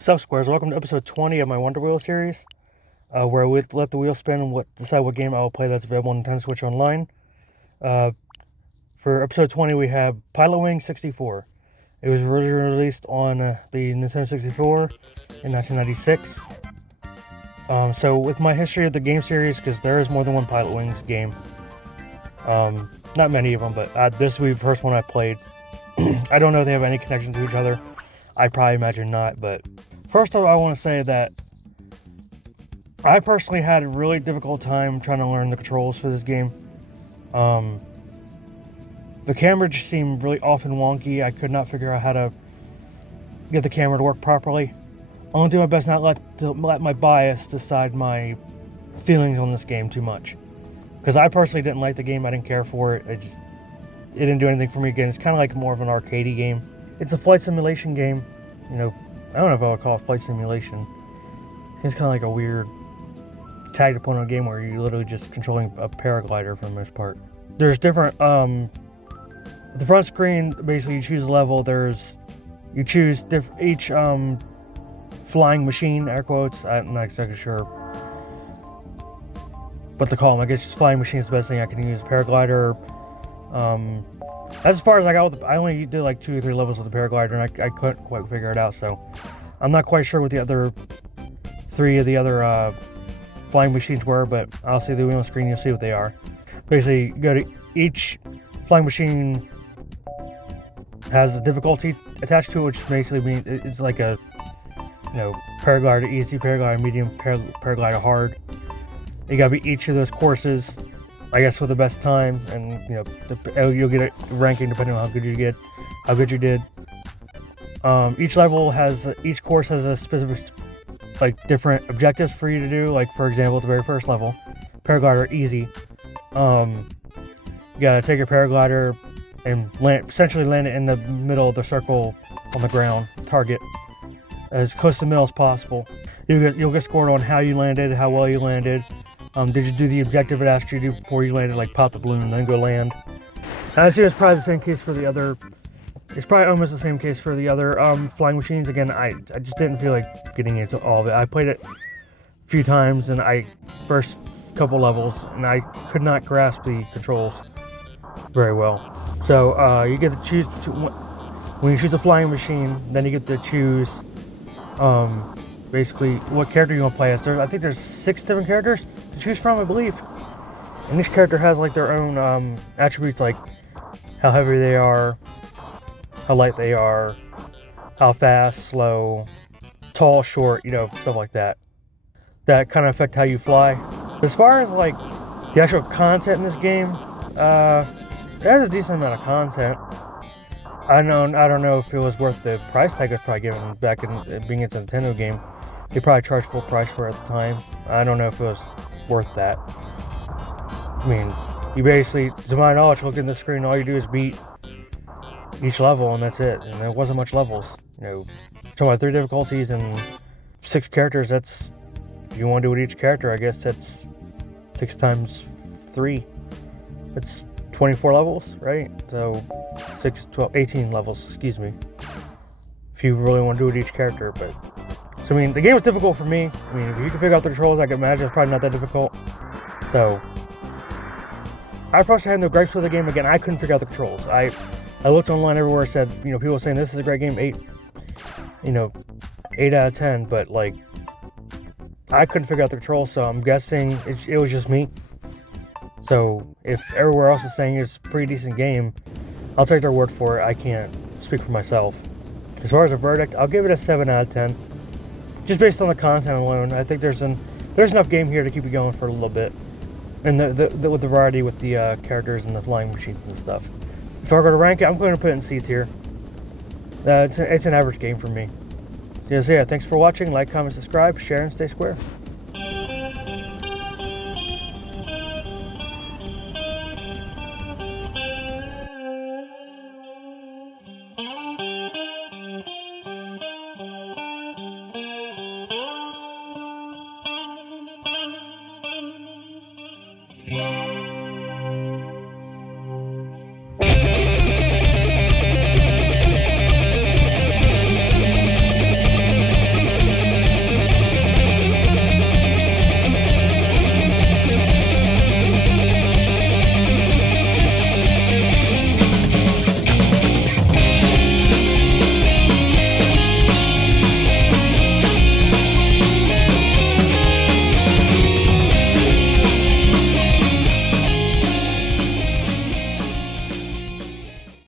Sup Squares, welcome to episode 20 of my Wonder Wheel series, where I would let the wheel spin and decide what game I will play that's available on Nintendo Switch Online. For episode 20 we have Pilotwings 64. It was originally released on the Nintendo 64 in 1996. So with my history of the game series, because there is more than one Pilotwings game, not many of them, but this will be the first one I played. I don't know if they have any connection to each other. I probably imagine not, but first of all, I want to say that I personally had a really difficult time trying to learn the controls for this game. The camera just seemed really off and wonky. I could not figure out how to get the camera to work properly. I want to do my best not to let my bias decide my feelings on this game too much. Because I personally didn't like the game, I didn't care for it. It didn't do anything for me. Again, it's kind of like more of an arcadey game. It's a flight simulation game. You know, I don't know if I would call it flight simulation. It's kind of like a weird tagged opponent game where you're literally just controlling a paraglider for the most part. There's different, the front screen, basically you choose a level. You choose each flying machine, air quotes, I'm not exactly sure what to call them. I guess just flying machine is the best thing I can use. Paraglider, as far as I got with I only did like 2 or 3 levels with the paraglider, and I couldn't quite figure it out, so I'm not quite sure what the other 3 of the other flying machines were, but I'll see the wheel on the screen, you'll see what they are. Basically, you go to each flying machine has a difficulty attached to it, which basically means it's like a, paraglider easy, paraglider medium, paraglider hard. You gotta beat each of those courses, I guess, for the best time, and you'll get a ranking depending on how good you did. Each course has a specific, different objectives for you to do. Like, for example, the very first level, paraglider easy. You gotta take your paraglider and essentially land it in the middle of the circle on the ground, target, as close to the middle as possible. You'll get scored on how you landed, how well you landed. Did you do the objective it asked you to do before you landed, like pop the balloon and then go land? And I assume it's probably the same case for the other. It's probably almost the same case for the other flying machines. Again, I just didn't feel like getting into all of it. I played it a few times, and first couple levels, and I could not grasp the controls very well. So you get to choose when you choose a flying machine, then you get to choose basically what character you want to play as. I think there's 6 different characters to choose from, I believe. And each character has their own attributes, like how heavy they are, how light they are, how fast, slow, tall, short, stuff like that. That kind of affect how you fly. As far as the actual content in this game, it has a decent amount of content. I don't know if it was worth the price tag it was probably given back in being it's a Nintendo game. They probably charged full price for it at the time. I don't know if it was worth that. I mean, you basically, to my knowledge, look at the screen, all you do is beat each level, and that's it. And there wasn't much levels. Talking about 3 difficulties and 6 characters, that's, if you want to do with each character, I guess that's 6 times 3. That's 24 levels, right? So 6, 12, 18 levels, excuse me. If you really want to do it with each character, but... So, I mean, the game was difficult for me. I mean, if you can figure out the controls, I can imagine it's probably not that difficult. So, I personally had no gripes with the game. Again, I couldn't figure out the controls. I looked online everywhere, said, people were saying this is a great game, 8 out of 10, but, I couldn't figure out the controls, so I'm guessing it was just me. So, if everywhere else is saying it's a pretty decent game, I'll take their word for it. I can't speak for myself. As far as a verdict, I'll give it a 7 out of 10. Just based on the content alone, I think there's enough game here to keep you going for a little bit, and with the variety with the characters and the flying machines and stuff. If I were going to rank it, I'm going to put it in C tier. It's an average game for me. So yeah, thanks for watching. Like, comment, subscribe, share, and stay square.